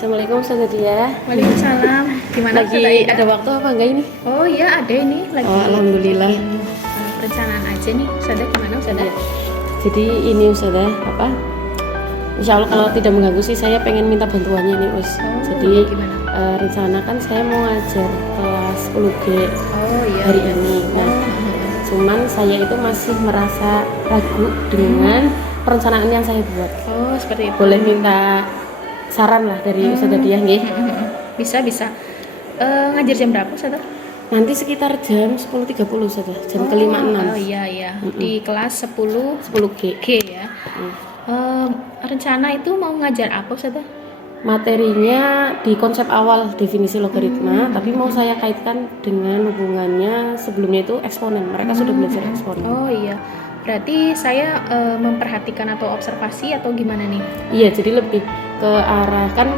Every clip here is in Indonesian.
Assalamualaikum Ustazah Dia. Waalaikumsalam. Gimana Lagi Ustazah Ida? ada waktu apa enggak ini? Oh iya ada ini lagi. Oh, alhamdulillah. Perencanaan aja nih. Ustazah gimana Ustazah? Iya. Jadi ini Ustazah apa? Insya Allah kalau tidak mengganggu sih saya pengen minta bantuannya nih Us. Oh, Jadi gimana? rencana kan saya mau ngajar kelas 10G Oh iya. hari iya. ini. Nah, cuman saya itu masih merasa ragu dengan perencanaan yang saya buat. Oh seperti itu. Boleh minta saran lah dari Ustazah Dia nggih? Bisa. Ngajar jam berapa Ustazah? Nanti sekitar jam 10.30 saja, jam ke-5-6. Oh iya. Di kelas 10G. G ya. Rencana itu mau ngajar apa Ustazah? Materinya di konsep awal definisi logaritma, tapi mau saya kaitkan dengan hubungannya sebelumnya itu eksponen. Mereka sudah belajar eksponen. Oh iya. Berarti saya memperhatikan atau observasi atau gimana nih? Iya, jadi lebih ke arah kan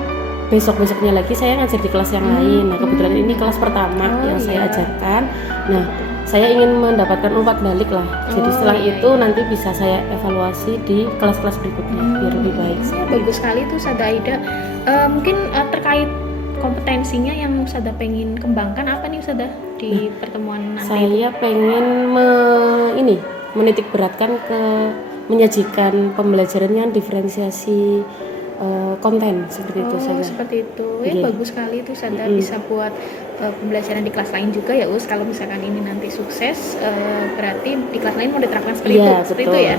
besok-besoknya lagi saya ngajar di kelas yang lain. Nah, kebetulan ini kelas pertama yang saya ajarkan. Nah, saya ingin mendapatkan umpat balik lah. Jadi setelah itu nanti bisa saya evaluasi di kelas-kelas berikutnya biar lebih baik. Ya, bagus sekali tuh Ustazah Aida. Mungkin terkait kompetensinya yang Ustazah pengen kembangkan apa nih Ustazah di pertemuan nanti? Saya pengen menitik beratkan ke menyajikan pembelajaran yang diferensiasi konten seperti itu saja. Seperti itu. Ya Yeah. bagus sekali itu Ustazah bisa buat pembelajaran di kelas lain juga ya Us. Kalau misalkan ini nanti sukses berarti di kelas lain mau diterapkan seperti itu. Iya, Seperti betul. itu ya.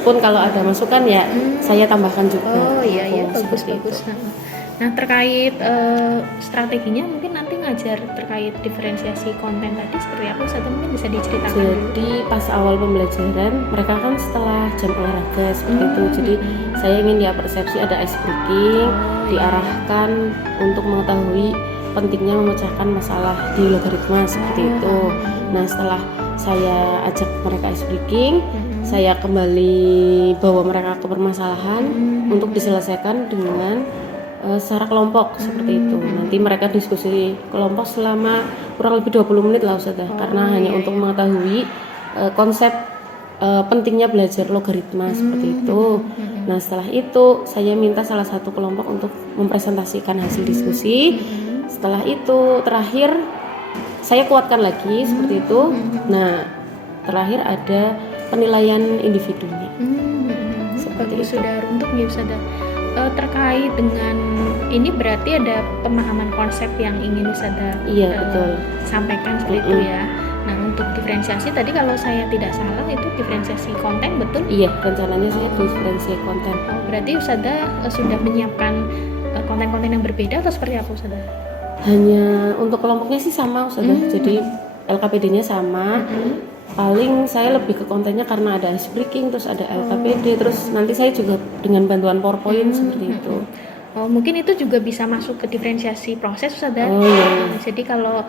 Pun kalau ada masukan ya saya tambahkan juga. Oh iya Seperti bagus. itu. Nah terkait strateginya mungkin nanti ngajar terkait diferensiasi konten tadi seperti apa Ustazah mungkin bisa diceritakan dulu. Jadi pas awal pembelajaran mereka kan setelah jam olahraga seperti itu. Jadi saya ingin dia persepsi ada ice breaking, diarahkan untuk mengetahui pentingnya memecahkan masalah di logaritma seperti itu. Nah setelah saya ajak mereka ice breaking, saya kembali bawa mereka ke permasalahan untuk diselesaikan dengan secara kelompok seperti itu. Nanti mereka diskusi kelompok selama kurang lebih 20 menit lah Ustazah, karena hanya untuk mengetahui konsep pentingnya belajar logaritma seperti itu. Nah setelah itu saya minta salah satu kelompok untuk mempresentasikan hasil diskusi. Setelah itu terakhir saya kuatkan lagi seperti itu. Nah terakhir ada penilaian individunya. Seperti itu. Sudah untuk ya Ustazah. Terkait dengan ini berarti ada pemahaman konsep yang ingin Ustazah betul. sampaikan seperti itu ya. Nah untuk diferensiasi tadi kalau saya tidak salah itu diferensiasi konten betul? Iya, rencananya saya diferensiasi konten. Oh, berarti Ustazah sudah menyiapkan konten-konten yang berbeda atau seperti apa Ustazah? Hanya untuk kelompoknya sih sama Ustazah. Jadi LKPD-nya sama. Paling saya lebih ke kontennya karena ada ice breaking, terus ada LKPD, terus nanti saya juga dengan bantuan PowerPoint seperti itu. Oh, mungkin itu juga bisa masuk ke diferensiasi proses Ustazah. Jadi kalau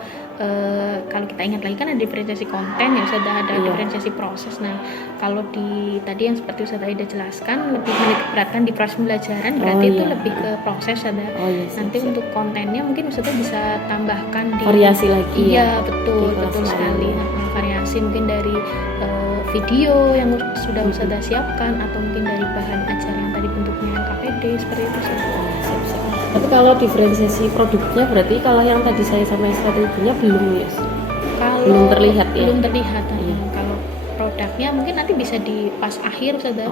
kita ingat lagi kan ada diferensiasi konten ya Ustazah, ada diferensiasi proses. Nah, kalau di tadi yang seperti Ustazah Aida jelaskan lebih menitikberatkan di proses pembelajaran, berarti itu lebih ke proses Ustazah. Nanti untuk kontennya mungkin Ustazah bisa tambahkan di variasi lagi. Iya, betul sekali. Variasi mungkin dari video yang sudah Ustazah siapkan atau mungkin dari bahan ajar yang tadi bentuknya LKPD seperti itu Ustazah. Tapi kalau diferensiasi produknya berarti kalau yang tadi saya sampaikan strateginya belum ya? Belum terlihat ya? Belum terlihat. Kalau produknya mungkin nanti bisa di pas akhir Ustazah,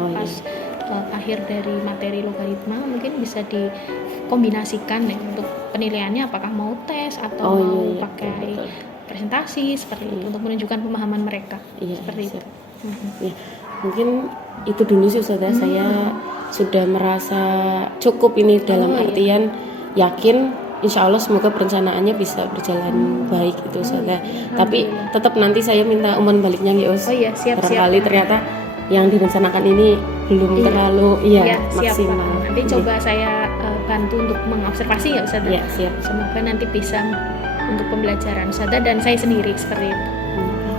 akhir dari materi logaritma mungkin bisa dikombinasikan ya untuk penilaiannya apakah mau tes atau mau pakai presentasi seperti itu untuk menunjukkan pemahaman mereka seperti itu. Ya, mungkin itu dulu sih Ustazah. Saya sudah merasa cukup ini dalam artian yakin insya Allah semoga perencanaannya bisa berjalan baik itu Ustazah. Tapi tetap nanti saya minta umpan baliknya ya Us. Siap. Barangkali ternyata yang direncanakan ini belum terlalu maksimal. Nanti coba saya bantu untuk mengobservasi ya Ustazah. Iya, siap. Semoga nanti bisa untuk pembelajaran Ustazah dan saya sendiri seperti itu.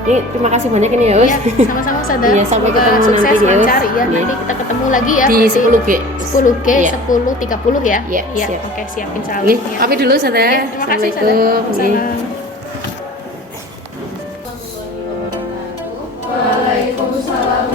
Terima kasih banyak ini ya Us. Iya, sama-sama Ustazah. Iya, sampai ketemu sukses, nanti ya Us. lancar ya. Nanti kita ketemu lagi ya di 10G. 10G 10.30 ya. Iya, siap. Oke, siap insyaallah. Pamit dulu Ustazah. Terima kasih Ustazah. Waalaikumsalam.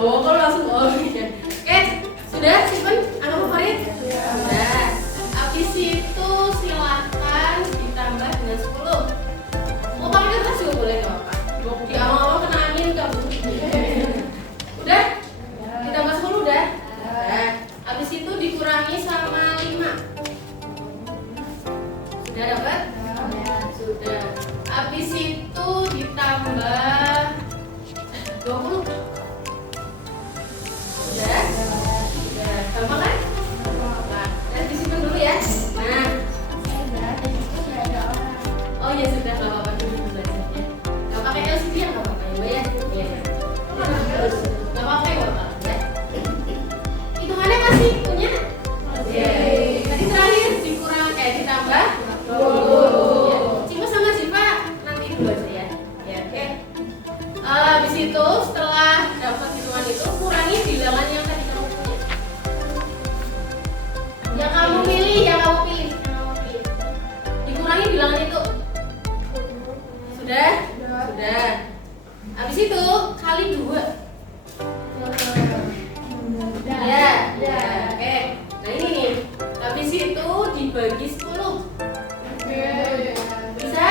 Oh, kalau langsung iya. Oke, sudah simpen angka favorit? Sudah. Habis itu silakan ditambah dengan 10. Mau pakai kertas juga boleh nggak apa-apa. Di awal-awal kena angin kamu. Udah? Ditambah 10 udah? Udah. Habis itu dikurangi sama 5. Sudah dapat? Sudah. Habis itu ditambah 20. Sudah? Sudah. Gampang kan? Nah, disimpan dulu ya. Nah. Oh ya sudah, nggak apa-apa dulu belajarnya. Nggak pakai LCD ya nggak apa-apa ya, Mbak ya. Iya. Nggak pakai Bapak ya. Hitungannya masih punya? Tadi terakhir dikurang ditambah 20. Ya. Cima sama Ziva nanti dulu aja ya. Ya, oke. Habis itu setelah dapat hitungan itu kurangi bilangan yang tadi kamu punya. Yang kamu pilih, yang kamu pilih. Dikurangi bilangan itu. Sudah? Sudah. Habis itu kali 2. Ya. Oke. Nah ini nih. Habis itu dibagi 10. Bisa?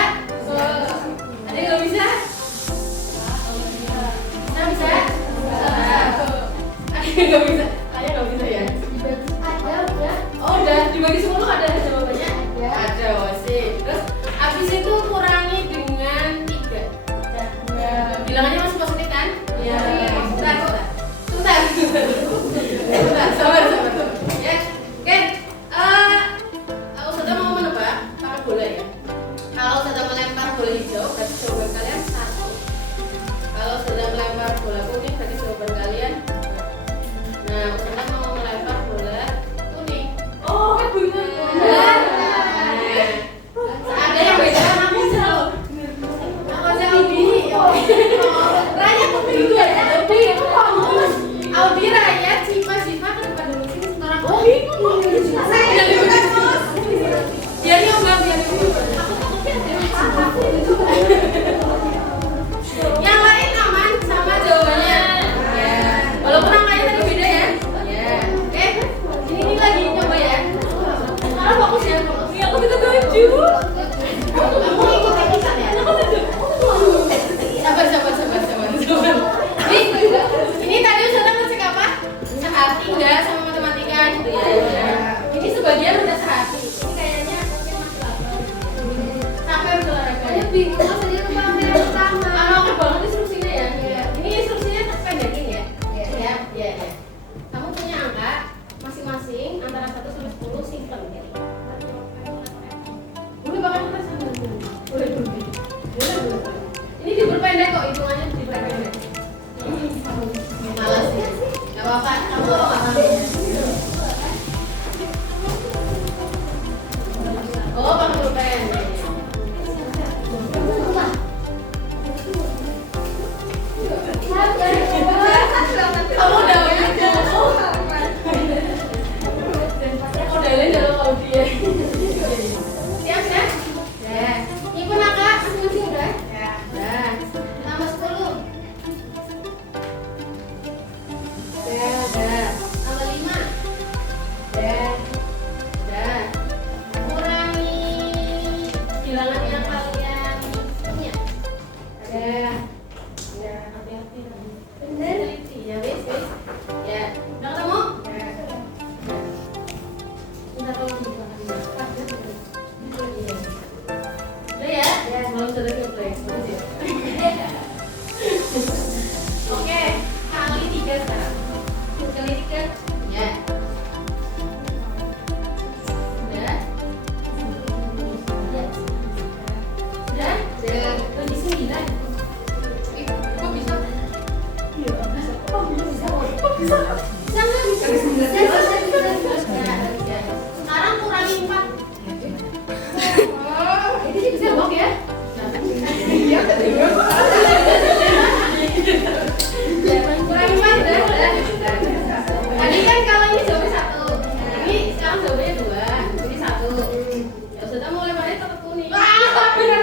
Ada yang nggak bisa? Bisa? Ada yang nggak bisa? Kayaknya nggak bisa ya? Oh udah, dibagi 10 ada jawabannya? Ada, sip. Terus habis itu kurangi dengan 3. Bilangannya masih positif kan? Iya. Sebentar, sabar. Ya, oke. Kalau sudah mau menebak, tangan bola ya. Kalau sudah melempar bola hijau, berarti jawaban kalian 1. Kalau sudah melempar bola kuning, berarti jawaban kalian 2. Nah, sudah mau melempar bola kuning. Oh, benar. Ada yang beda sama aku loh. Aku aja Audi. Raya kok begitu ya? Audi, Raya, Cipa ke depan dulu sini sebentar aku. Saya udah bukan bos. Biar nyoba. Yang lain aman sama jawabannya. Ya. Walaupun angkanya tadi beda ya. Ya. Oke. Ini lagi nyoba ya. Sekarang fokus ya, fokus. Iya, aku bisa 7. Kamu ikut ikutan ya? Sabar. Ini tadi Ustazah ngecek apa? Sehati enggak sama matematika gitu ya. Ini sebagian udah sehati. Ini kayaknya mungkin masih lapar. Sampai berolahraga. Saya bingung Mas tadi lupa yang pertama. Oke banget instruksinya ya. Ini instruksinya terpendekin ya. Iya. Kamu punya angka masing-masing antara 1 sampai 10 simpen ya. Boleh banget Mas. Boleh. Ini diperpendek kok hitungannya diperpendek. Malas ya. Gak apa-apa. Kamu kalau nggak tahu. Oh, pakai pulpen. Kamu udah aja. Udah ini kalau kau dia. Siap ya? Ya. Ibu nakak masing-masing udah? Ya. Udah. Tambah 10. Udah. Tambah 5. Udah. Kurangi bilangan yang kalian punya. Ya, hati-hati. Bener. Ya, wis. Ya. Udah ketemu? Udah tahu juga. Udah ya? Mau sudah selesai. Oke, kali 3 sekarang. Kali 3. Ya. Udah. Bagi 9. Kok bisa? Bisa nggak bisa? Sekarang kurangi 4. Ini bisa bok ya? Kurangi 4 udah. Tadi kan kalau ini jawabannya 1. Ini sekarang jawabannya 2. Jadi 1. Ya sudah mulai pada tetap kuning. Benar.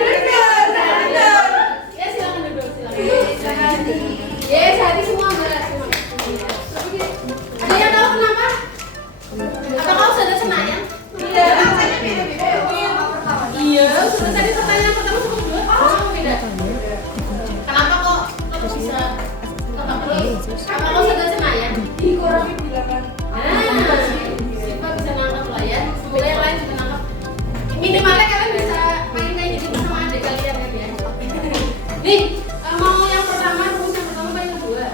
Ya silakan duduk, silakan. Yes, hati semua berat. tadi pertanyaan pertama sama kedua beda. Kenapa kok bisa tetap terus? Apa kok sudah Senayan? Dikurangi bilangan. Siapa bisa nangkap lah ya? Semoga yang lain juga nangkap. Minimalnya kalian bisa main kayak gitu sama adik kalian kan ya. Nih, mau yang pertama, rumus yang pertama apa yang kedua?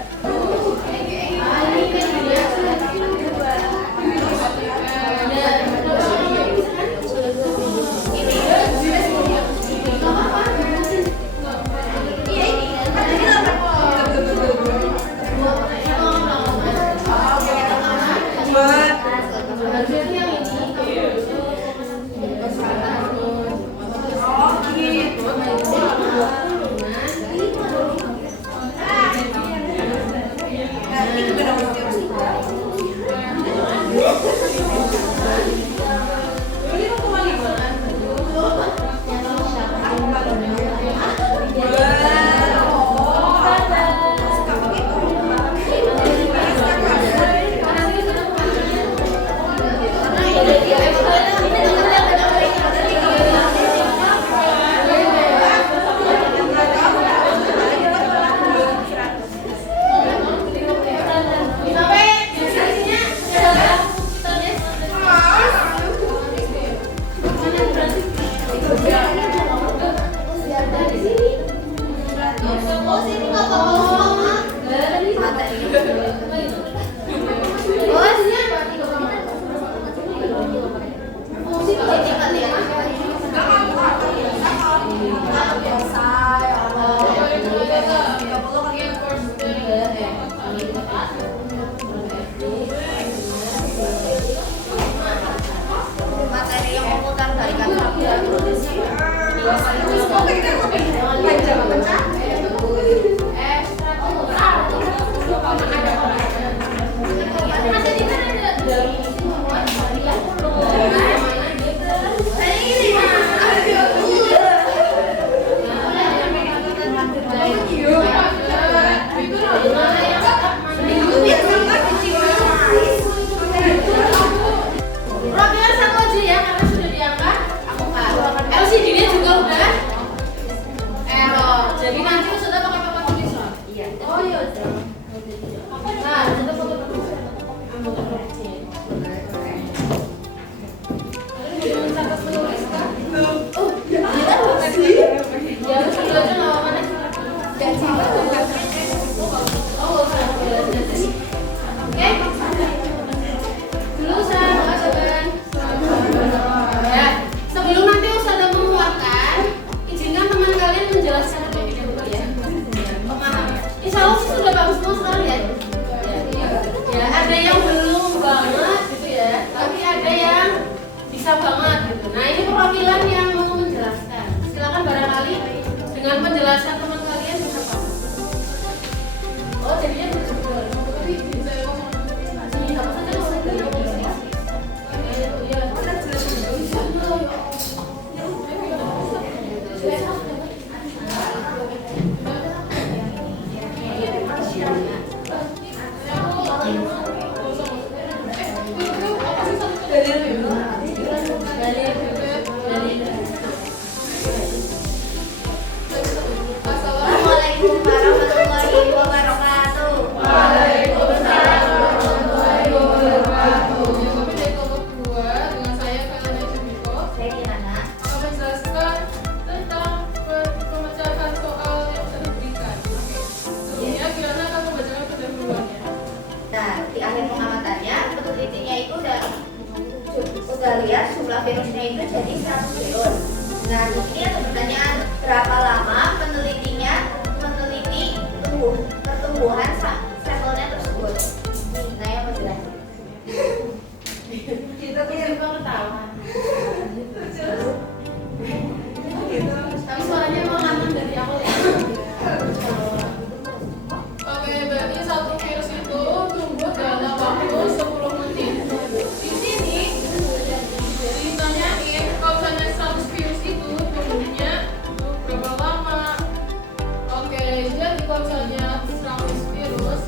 Bisa banget gitu. Nah ini perwakilan yang mau menjelaskan. Silakan barangkali dengan penjelasan teman kalian bisa paham. Oh jadinya betul. Tapi bisa ngomong ini apa saja ngomong dari ya. Assalamualaikum warahmatullahi wabarakatuh. Waalaikumsalam warahmatullahi wabarakatuh. Kami dari kelompok 2 dengan saya Kalana Jumiko Saya Kirana. akan menjelaskan tentang pemecahan soal yang sudah diberikan. Oke. Sebelumnya Kirana akan membacakan pendahuluannya. Nah, di akhir pengamatannya penelitinya itu udah lihat jumlah virusnya itu jadi 100 virus. Nah, di sini ada pertanyaan berapa lama penelitinya meneliti pertumbuhan sampelnya tersebut. Nih, saya mau jelasin. Kita tiba-tiba ketawa. Tapi suaranya emang aman dari awal ya. Oke, berarti satu virus itu tumbuh dalam waktu 10 menit. Di sini ditanyain kalau misalnya 100 virus itu tumbuhnya berapa lama. Oke, jadi kalau misalnya 100 virus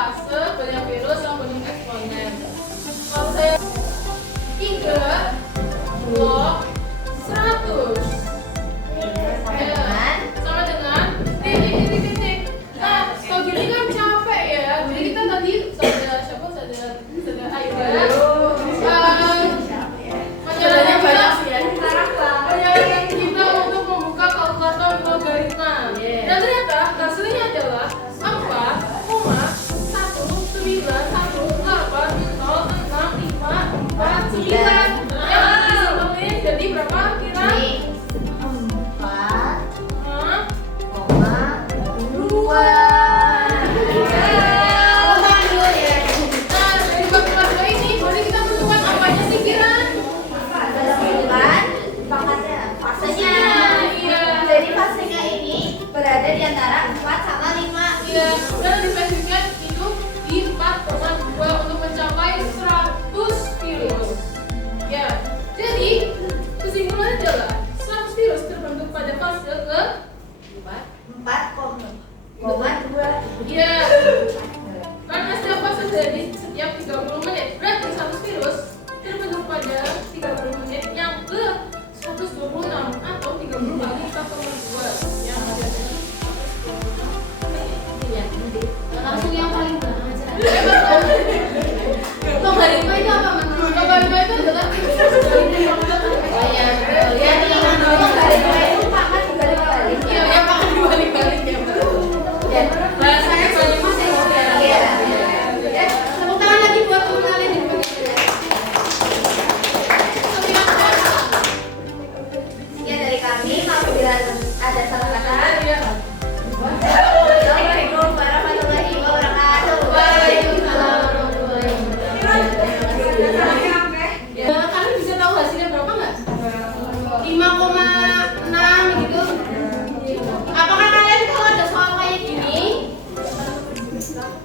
fase banyak virus sama banyak eksponen. Kalau saya 3 blok 100 sama dengan titik. Nah, kalau gini kan capek ya. Jadi kita tadi siapa menyarankan kita untuk membuka kalkulator logaritma. Dan ternyata hasilnya adalah 4,19108065449. Yang disimpulkan jadi berapa kira? 4 berada di antara 4 sama 5. Iya, dan diprediksi itu di 4,2 untuk mencapai 100 virus. Ya, jadi kesimpulannya adalah 100 virus terbentuk pada fase ke 4,2. Iya. Karena setiap fase jadi setiap 30 menit. Berarti 100 virus terbentuk pada 30 menit yang ke 126 atau 30 kali 4,2 yang ada. Langsung yang paling bawah aja. Logaritma itu apa menurut? Logaritma itu adalah Logaritma itu pangkat dibalik-balik. iya ya pakai dibalik-balik ya. Bahasanya banyak mas ya. Tepuk tangan lagi buat teman kalian di bagian sekian dari kami. Apabila ada salah kata, Assalamualaikum warahmatullahi wabarakatuh. Waalaikumsalam warahmatullahi wabarakatuh. Ya, kalian bisa tahu hasilnya berapa nggak? 5,6 gitu. Apakah kalian kalau ada soal kayak gini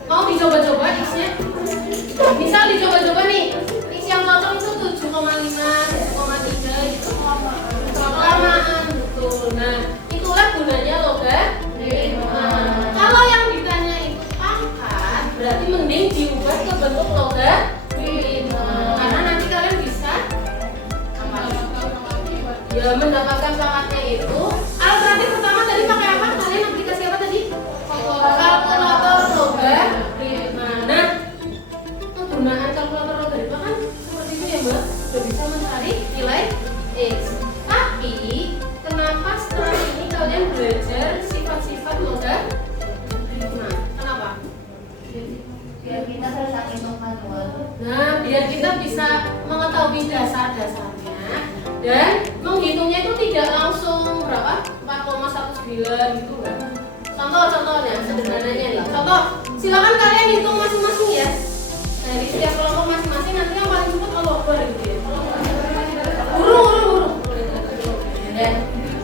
mau dicoba-coba X-nya? Misal dicoba-coba nih, X yang cocok itu 7,5, 7,3 gitu. Kelamaan betul. Nah, itulah gunanya logaritma. Kalau yang ditanya itu pangkat, berarti mending diubah ke bentuk logaritma. Karena nanti kalian bisa ya mendapatkan pangkatnya itu. Alternatif pertama tadi pakai apa? Kalian aplikasi apa tadi? Kalkulator logaritma. Nah, penggunaan kalkulator logaritma kan seperti itu ya Mbak, sudah bisa mencari nilai X. Tapi kenapa setelah ini kalian belajar sifat-sifat logaritma? Kenapa? Biar kita bisa hitung manual. Nah, biar kita bisa mengetahui dasar-dasarnya dan menghitungnya itu tidak langsung berapa? 4,19 gitu kan. Contohnya sederhananya nih. Contoh, silakan kalian hitung masing-masing ya. Nah, di setiap kelompok masing-masing nanti yang paling cepat kalau keluar gitu ya. Burung. Ya.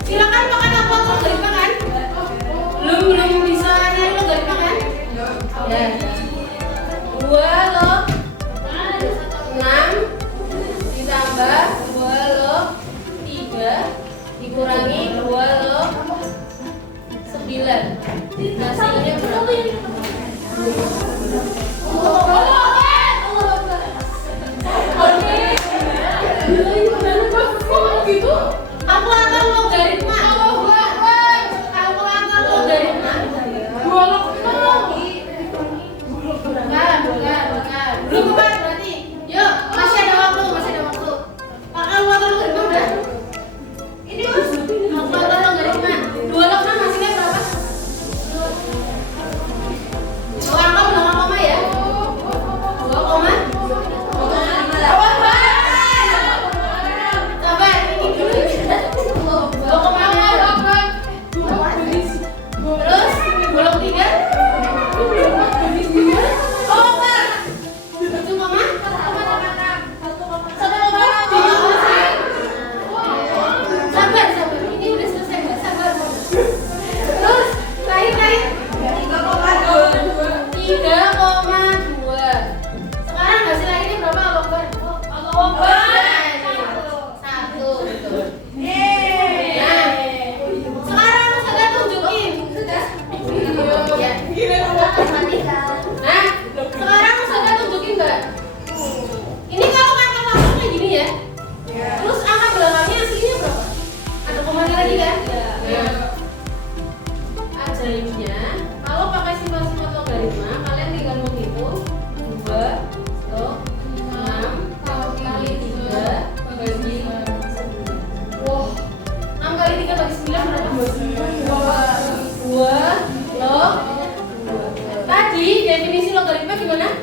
Silakan pakai kalkulator logaritma kan? Belum bisa nyari logaritma kan? Ya. 2 loh 6 ditambah 2 loh 3 dikurangi 2 loh 9. Hasilnya berapa? Gitu? Kalkulator logaritma. Kalkulator logaritma. 2 loh tadi definisi logaritma gimana?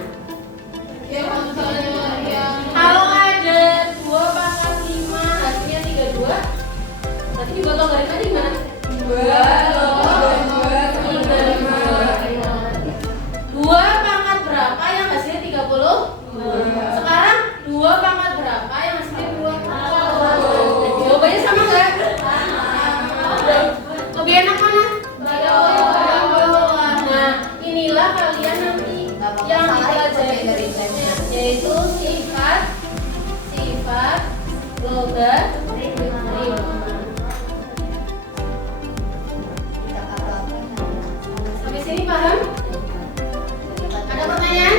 Kalau ada 2 pangkat 5 hasilnya 32, berarti dibuat logaritma gimana? 2 pangkat berapa yang hasilnya 30? Sekarang 2 pangkat berapa yang hasilnya 20? Jawabannya sama nggak? Lebih enak mana? Nah, inilah kalian nanti yang dipelajari berikutnya, yaitu sifat logaritma. Sampai sini paham? Ada pertanyaan?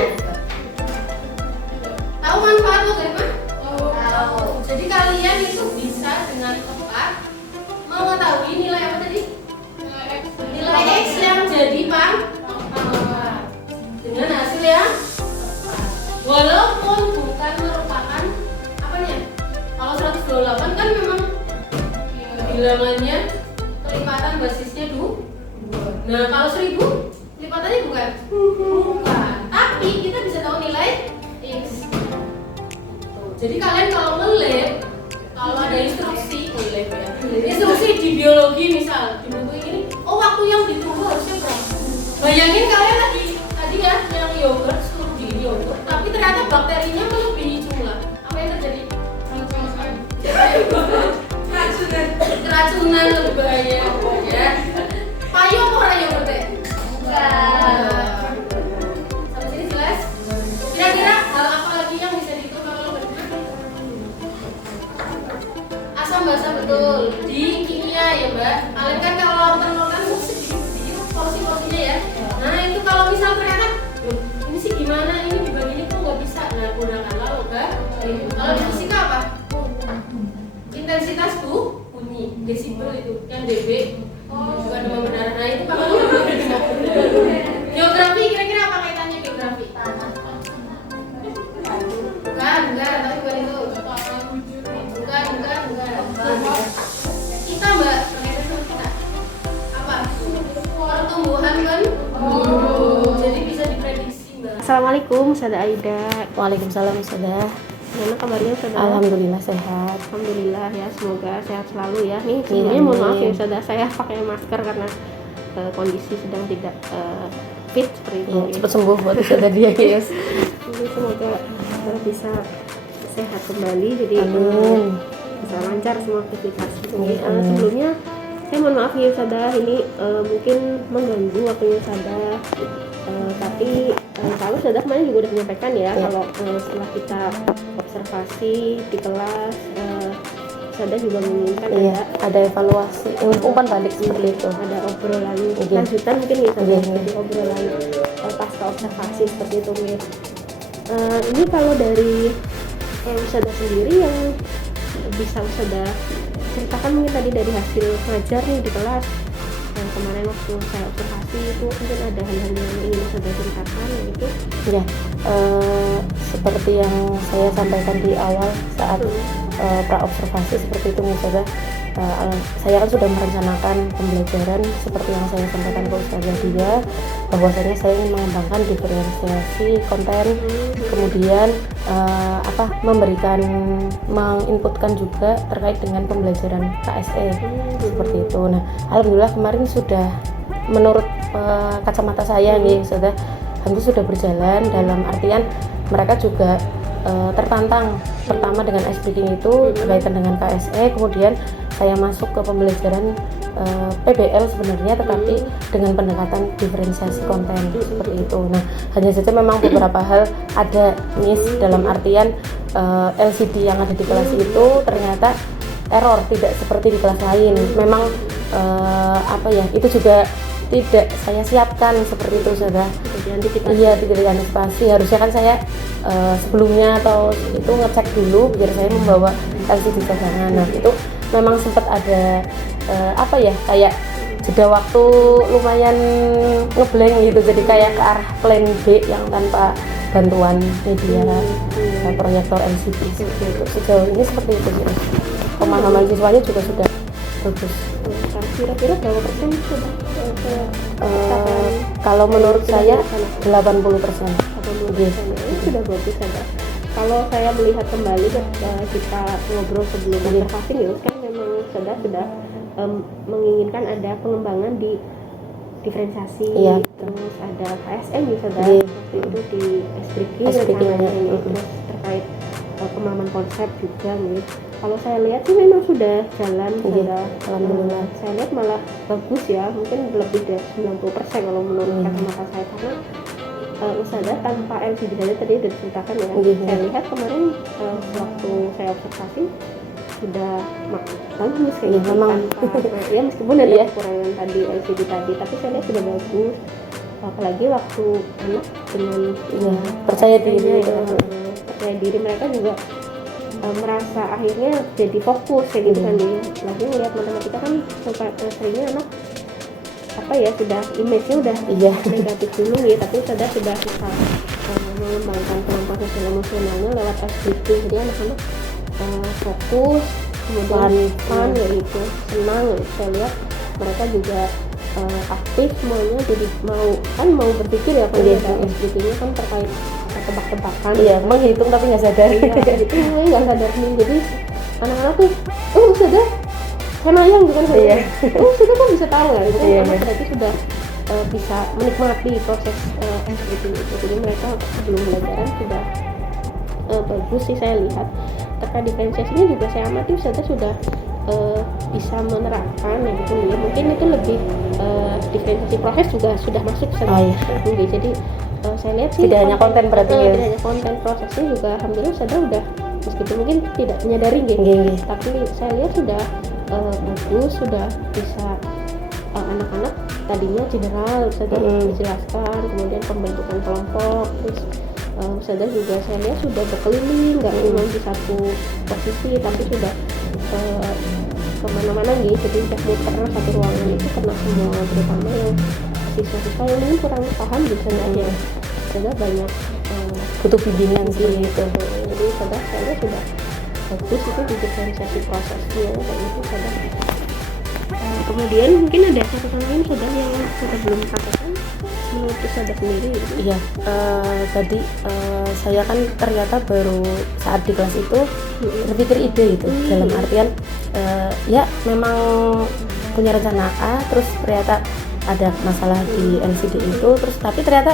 Tahu manfaat logaritma? Tahu. Jadi kalian itu bisa dengan tepat mengetahui nilai apa tadi? Nilai X yang jadi pangkat dengan hasil yang walaupun bukan merupakan apanya? Kalau 128 kan memang bilangannya kelipatan basisnya 2. Nah, kalau 1000 lipatannya bukan? Bukan. Tapi kita bisa tahu nilai X. Jadi kalian kalau nge-lab, kalau ada instruksi nge-lab ya. Instruksi di biologi misal, di buku ini, oh waktu yang ditunggu harusnya berapa? Bayangin kalian lagi tadi ya yang yogurt, suruh di yogurt, tapi ternyata bakterinya melebihi jumlah. Apa yang terjadi? Keracunan lebih bahaya ya. Payu apa orang yogurt deh? Sampai sini jelas? Kira-kira hal apa lagi yang bisa dihitung kalau logaritma? Asam basa betul. Di kimia ya Mbak. Kalian kan kalau lautan-lautan sedikit porsi-porsinya ya. Nah itu kalau misal ternyata ini sih gimana, ini dibagi ini kok nggak bisa. Nah gunakanlah logaritma. Kalau di fisika apa? Intensitas bunyi, desibel itu, yang dB. Juga demam berdarah. Nah itu pakai logaritma. Geografi kira-kira apa kaitannya geografi? Bukan, tapi bukan itu. Bukan. Kita Mbak, berkaitan sama kita. Apa? Pertumbuhan kan? Jadi bisa diprediksi Mbak. Assalamualaikum, Ustazah Aida. Waalaikumsalam Ustazah. Gimana kabarnya Ustazah? Alhamdulillah sehat. Alhamdulillah ya, semoga sehat selalu ya. Nih sebelumnya mohon maaf ya Ustazah, saya pakai masker karena kondisi sedang tidak fit seperti itu. Cepat sembuh buat Ustazah dia ya. Jadi semoga bisa sehat kembali, jadi bisa lancar semua aktivitas. Sebelumnya saya mohon maaf ya Ustazah, ini mungkin mengganggu waktunya Ustazah. Tapi kalau Ustazah kemarin juga udah menyampaikan ya, kalau setelah kita observasi di kelas, Ustazah juga menginginkan ada evaluasi, umpan balik seperti itu. ada obrolan lanjutan mungkin ya Ustazah, jadi obrolan pasca observasi seperti itu ya. Ini kalau dari Ustazah sendiri yang bisa Ustazah ceritakan mungkin tadi dari hasil ngajar nih di kelas yang kemarin waktu saya observasi itu, mungkin ada hal-hal yang ingin Ustazah ceritakan gitu. Ya, seperti yang saya sampaikan di awal saat pra-observasi seperti itu Ustazah. Saya kan sudah merencanakan pembelajaran seperti yang saya sampaikan ke Ustazah dia, bahwasanya saya ingin mengembangkan diferensiasi konten, kemudian menginputkan juga terkait dengan pembelajaran KSE seperti itu. Nah, alhamdulillah kemarin sudah menurut kacamata saya nih Ustazah, alhamdulillah sudah berjalan, dalam artian mereka juga tertantang pertama dengan ice breaking itu berkaitan dengan KSE, kemudian saya masuk ke pembelajaran PBL sebenarnya, tetapi dengan pendekatan diferensiasi konten seperti itu. Nah, hanya saja memang beberapa hal ada miss, dalam artian LCD yang ada di kelas itu ternyata error, tidak seperti di kelas lain. Memang itu juga tidak saya siapkan seperti itu Ustazah. Iya, tidak diantisipasi. Harusnya kan saya sebelumnya atau itu ngecek dulu biar saya membawa LCD cadangan. Nah, itu memang sempat ada kayak jeda waktu lumayan ngeblank gitu, jadi kayak ke arah plan B yang tanpa bantuan media proyektor LCD seperti itu. Sejauh ini seperti itu sih. Pemahaman siswanya juga sudah bagus. kira-kira berapa persen sudah Kalau menurut saya 80%. Ini sudah bagus ada. Kalau saya melihat kembali kita ngobrol sebelum observasi news kan memang sudah menginginkan ada pengembangan di diferensiasi, terus ada KSM ya waktu itu di S-Breaking terus terkait pemahaman konsep juga nih. Kalau saya lihat sih memang sudah jalan, alhamdulillah. Saya lihat malah bagus ya, mungkin lebih dari 90% kalau menurut kacamata saya, karena usaha tanpa LCD saja tadi sudah diceritakan ya. Saya lihat kemarin waktu saya observasi sudah bagus kayak memang ya meskipun ada kekurangan tadi LCD tadi, tapi saya lihat sudah bagus. Apalagi waktu anak dengan percaya diri mereka juga merasa akhirnya jadi fokus kayak gitu kan dia. Lagi ngelihat matematika kan seringnya anak sudah image-nya udah negatif dulu ya, tapi sudah bisa mengembangkan kemampuan sosial emosionalnya lewat SBT. Jadi anak-anak fokus, kemudian fun ya gitu, senang ya. Saya lihat mereka juga aktif semuanya, jadi mau berpikir ya kalau ada SBT-nya kan terkait tebak-tebakan menghitung tapi nggak sadar gitu nggak sadar nih. Jadi anak-anak tuh sudah senayang gitu kan sudah kan bisa tahu ya gitu kan berarti sudah bisa menikmati proses SBT itu. Jadi mereka sebelum belajaran sudah bagus sih saya lihat. Terkait diferensiasinya juga saya amati sudah bisa menerapkan ya gitu ya. Mungkin itu lebih diferensiasi proses juga sudah masuk jadi saya lihat sih tidak hanya konten berarti tidak hanya konten, prosesnya juga alhamdulillah sudah meskipun mungkin tidak menyadari tapi saya lihat sudah bagus, sudah bisa anak-anak tadinya general sudah dijelaskan, kemudian pembentukan kelompok, terus sudah juga saya lihat sudah berkeliling, nggak cuma di satu posisi tapi sudah kemana-mana gitu. Jadi udah muter satu ruangan itu kena semua, terutama yang siswa-siswa yang mungkin kurang paham biasanya sudah banyak butuh bimbingan seperti itu. Jadi saya lihat sudah bagus itu di diferensiasi prosesnya kayak gitu sudah. Kemudian mungkin ada catatan lain yang sudah belum sampaikan menurut Ustazah sendiri. Iya, tadi saya kan ternyata baru saat di kelas itu berpikir ide itu dalam artian memang punya rencana A, terus ternyata ada masalah di LCD itu, terus tapi ternyata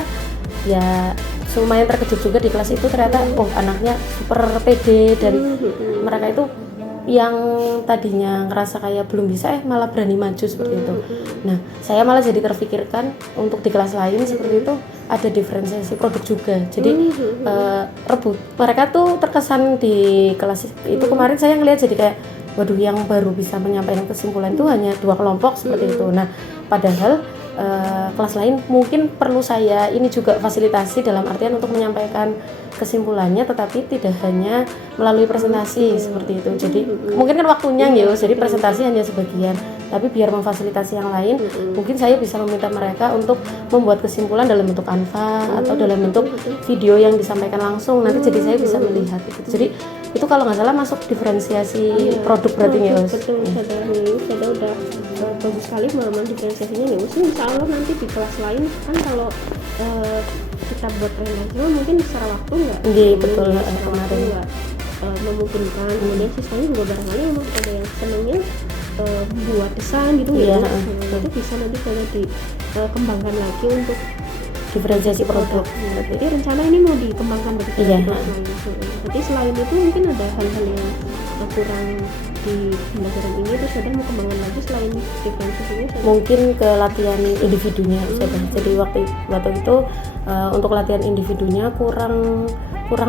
ya lumayan terkejut juga di kelas itu, ternyata anaknya super pede dan mereka itu yang tadinya ngerasa kayak belum bisa malah berani maju seperti itu. Nah, saya malah jadi terfikirkan untuk di kelas lain seperti itu ada diferensiasi produk juga. Jadi mereka tuh terkesan di kelas itu kemarin saya ngelihat jadi kayak waduh, yang baru bisa menyampaikan kesimpulan itu hanya 2 kelompok seperti itu. Nah, padahal kelas lain mungkin perlu saya ini juga fasilitasi dalam artian untuk menyampaikan kesimpulannya, tetapi tidak hanya melalui presentasi seperti itu. Jadi mungkin kan waktunya jadi presentasi hanya sebagian, tapi biar memfasilitasi yang lain, mungkin saya bisa meminta mereka untuk membuat kesimpulan dalam bentuk Canva atau dalam bentuk video yang disampaikan langsung. Nanti jadi saya bisa melihat itu. Jadi itu kalau nggak salah masuk diferensiasi produk berarti ya. Betul, sudah udah bagus sekali pemahaman diferensiasinya nih. Insya Allah nanti di kelas lain kan kalau kita buat presentasi mungkin secara waktu nggak betul kemarin nggak memungkinkan. Kemudian siswanya juga barangkali memang ada yang senangnya buat desain gitu itu bisa nanti kalau dikembangkan lagi untuk diferensiasi produk. Jadi rencana ini mau dikembangkan begitu. Jadi selain itu mungkin ada hal-hal yang kurang di pembelajaran ini, terus ada mau kembangkan lagi selain diferensiasinya mungkin ke latihan individunya jadi waktu itu untuk latihan individunya kurang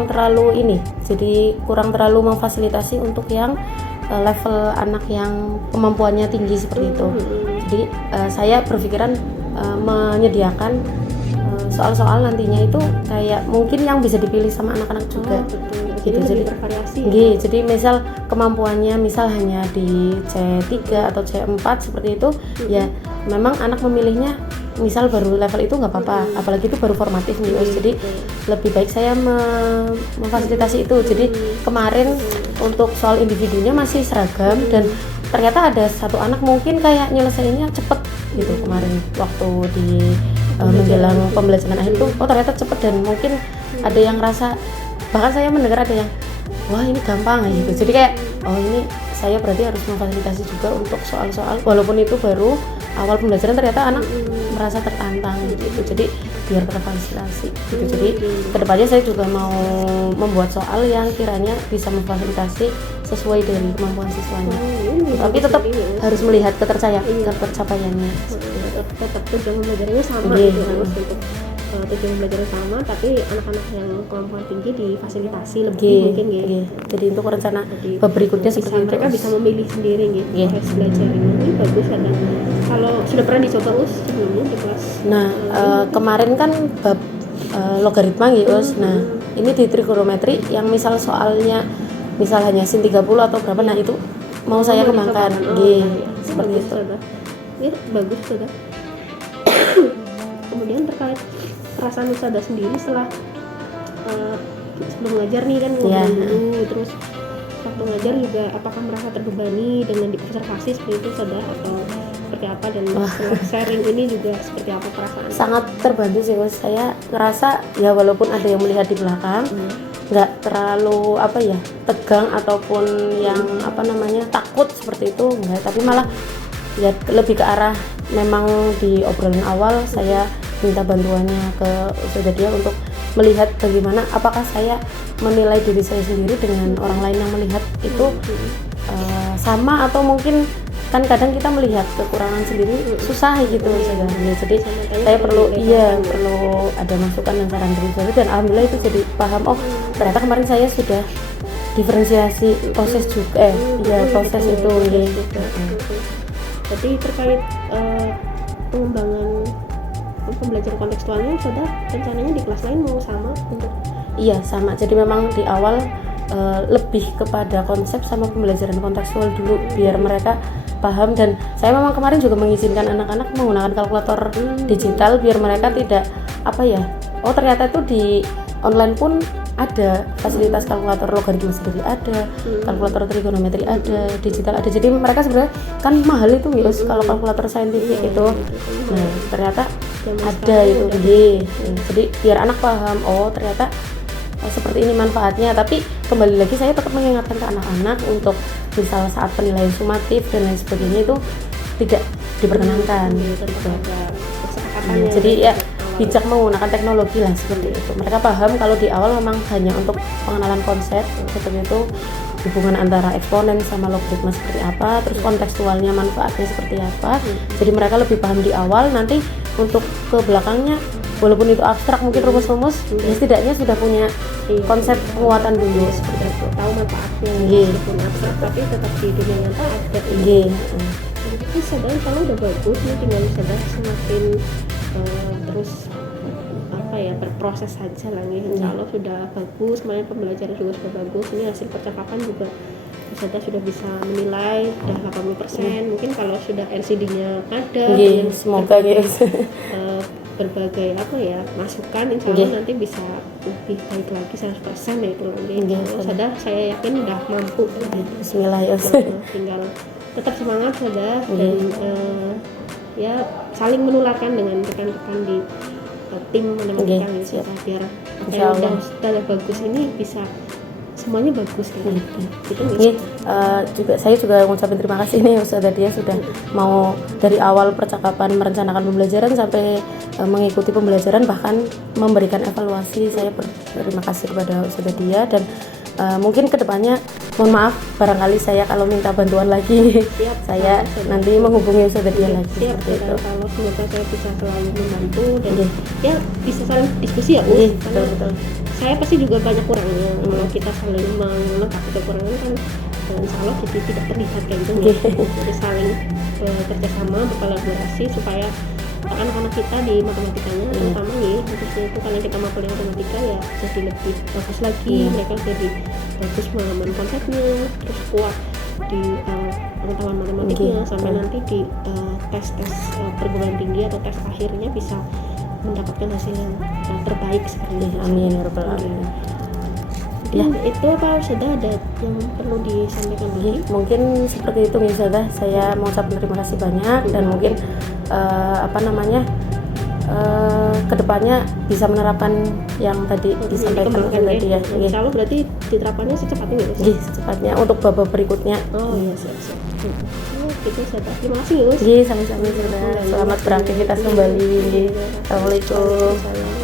terlalu jadi kurang terlalu memfasilitasi untuk yang level anak yang kemampuannya tinggi seperti itu. Jadi saya berpikiran menyediakan soal-soal nantinya itu kayak mungkin yang bisa dipilih sama anak-anak juga. Gitu. Jadi bervariasi jadi misal kemampuannya hanya di C3 atau C4 seperti itu, ya memang anak memilihnya misal baru level itu nggak apa-apa, apalagi itu baru formatif nih. Jadi lebih baik saya memfasilitasi itu. Jadi kemarin untuk soal individunya masih seragam dan ternyata ada satu anak mungkin kayak nyelesainnya cepet gitu kemarin waktu di menjelang pembelajaran akhir itu, oh ternyata cepet, dan mungkin ada yang rasa, bahkan saya mendengar ada yang wah ini gampang gitu. Jadi kayak oh ini saya berarti harus memfasilitasi juga untuk soal-soal walaupun itu baru awal pembelajaran, ternyata anak merasa tertantang gitu. Jadi biar terfasilitasi gitu. Jadi kedepannya saya juga mau membuat soal yang kiranya bisa memfasilitasi sesuai dari kemampuan siswanya. Tapi tetap harus melihat ketercapaiannya. Tetap tujuan pembelajarannya sama gitu kan Mas, untuk tujuan pembelajaran sama, tapi anak-anak yang kemampuan tinggi difasilitasi lebih mungkin ya. Jadi untuk rencana bab berikutnya seperti itu. Mereka bisa memilih sendiri gitu proses belajar ini bagus ada. Kalau sudah pernah dicoba sebelumnya di kelas. Nah kemarin kan bab logaritma gitu. Nah ini di trigonometri yang misal soalnya misal hanya sin 30 atau berapa, nah itu mau saya kembangkan. Seperti bagus, itu. Ya, bagus sudah. Kemudian terkait perasaan Ustazah sendiri setelah sebelum mengajar nih kan ngobrol dulu, terus waktu mengajar juga apakah merasa terbebani dengan diobservasi seperti itu Ustazah, atau seperti apa, dan setelah sharing ini juga seperti apa perasaan? Sangat terbantu sih Mas. Saya ngerasa ya walaupun ada yang melihat di belakang nggak terlalu apa ya tegang ataupun yang apa namanya takut seperti itu, enggak, tapi malah ya lebih ke arah memang di obrolan awal saya minta bantuannya ke Ustazah Dia untuk melihat bagaimana apakah saya menilai diri saya sendiri dengan orang lain yang melihat itu sama, atau mungkin kan kadang kita melihat kekurangan sendiri susah gitu Ustazah. Ya, jadi saya perlu ada masukan dan saran dari Ustazah, dan alhamdulillah itu jadi paham, oh ternyata kemarin saya sudah diferensiasi proses juga proses itu gitu. Jadi terkait pengembangan pembelajaran kontekstualnya sudah rencananya di kelas lain mau sama untuk? Iya sama, jadi memang di awal lebih kepada konsep sama pembelajaran kontekstual dulu biar mereka paham, dan saya memang kemarin juga mengizinkan anak-anak menggunakan kalkulator digital biar mereka tidak oh ternyata itu di online pun ada fasilitas kalkulator logaritma sendiri ada, kalkulator trigonometri ada, digital ada. Jadi mereka sebenarnya kan mahal itu guys kalau kalkulator saintifik itu. Nah, ternyata ada itu. Jadi biar anak paham, oh ternyata seperti ini manfaatnya. Tapi kembali lagi saya tetap mengingatkan ke anak-anak untuk misal saat penilaian sumatif dan lain sebagainya itu tidak diperkenankan gitu. Jadi ya bijak menggunakan teknologi lah seperti itu. Mereka paham kalau di awal memang hanya untuk pengenalan konsep seperti itu, hubungan antara eksponen sama logaritma seperti apa, terus kontekstualnya manfaatnya seperti apa. Jadi mereka lebih paham di awal, nanti untuk ke belakangnya walaupun itu abstrak mungkin rumus-rumus, ya setidaknya sudah punya konsep penguatan dulu seperti itu. Tahu manfaatnya walaupun abstrak tapi tetap di dunia nyata ada. Jadi sebenarnya kalau udah bagus nih, tinggal sadar semakin terus berproses saja lah nih. Kalau sudah bagus, main pembelajaran juga sudah bagus, ini hasil percakapan juga sudah bisa menilai udah 80%. Mungkin kalau sudah LCD-nya ada semoga berbagai masukan, insya Allah nanti bisa lebih baik lagi 100% ya itu sudah, saya yakin udah mampu. Bismillah ya. Tinggal tetap semangat sudah, dan ya saling menularkan dengan rekan-rekan di tim matematika gitu, biar yang udah bagus ini bisa semuanya bagus kan. Juga saya juga ngucapin terima kasih nih Ustazah Dia sudah mau dari awal percakapan merencanakan pembelajaran sampai mengikuti pembelajaran, bahkan memberikan evaluasi. Saya berterima kasih kepada Ustazah Dia, dan mungkin kedepannya mohon maaf barangkali saya kalau minta bantuan lagi saya nanti menghubungi Ustazah Dia lagi. Kalau semoga saya bisa selalu membantu dan ya bisa saling diskusi ya betul. Saya pasti juga banyak kurangnya, kalau kita saling melengkapi kekurangan kan insya Allah jadi tidak terlihat kayak gitu. Jadi saling kerjasama, berkolaborasi supaya anak-anak kita di matematikanya terutama nih khususnya itu karena kita mapelnya matematika ya jadi lebih bagus lagi. Mereka jadi bagus mengaman konsepnya, terus kuat di pengetahuan matematikanya sampai nanti di tes perguruan tinggi atau tes akhirnya bisa mendapatkan hasil yang terbaik sekali. Amin ya rabbal alamin. Mungkin itu apa sudah ada yang perlu disampaikan lagi? Mungkin seperti itu nih Ustazah. Saya mau ucapkan terima kasih banyak dan mungkin kedepannya bisa menerapkan yang tadi disampaikan tadi ya. Insya Allah berarti diterapkannya secepatnya ya? Iya, secepatnya untuk babak berikutnya. Oh iya, siap. Gitu saja. Terima kasih Gus. Iya, sama-sama Ustazah. Selamat beraktivitas kembali. Assalamualaikum.